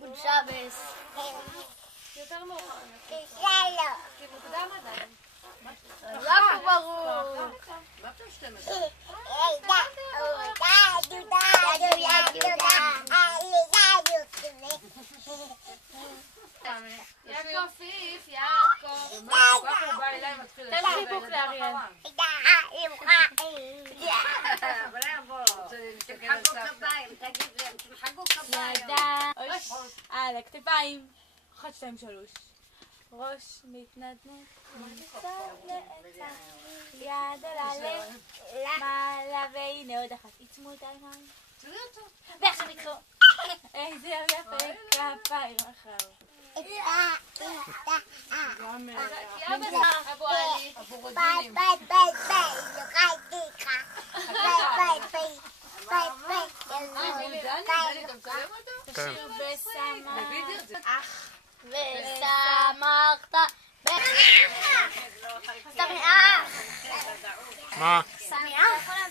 שבס. יותר מאוחר. שלום. כי מוקדם עדיין. רק ברור. מה פתאום 12? יעקב פיף, יעקב. הוא בא אליי מתחיל תן חיבוק לאריאל. אבל יבוא. תמחקו כפיים, תגיד להם, תמחקו כפיים. ידיים. על הכתפיים. 1, 2, 3. ראש מתנדנד. יד על הלב. מעלה והנה עוד אחת. עיצמו את העיניים. ועכשיו יקחו. איזה יפה כפיים אחר. אבו עלי. הבורדינים. תשאיר ושמחת. ושמחת. שמח. מה? שמח.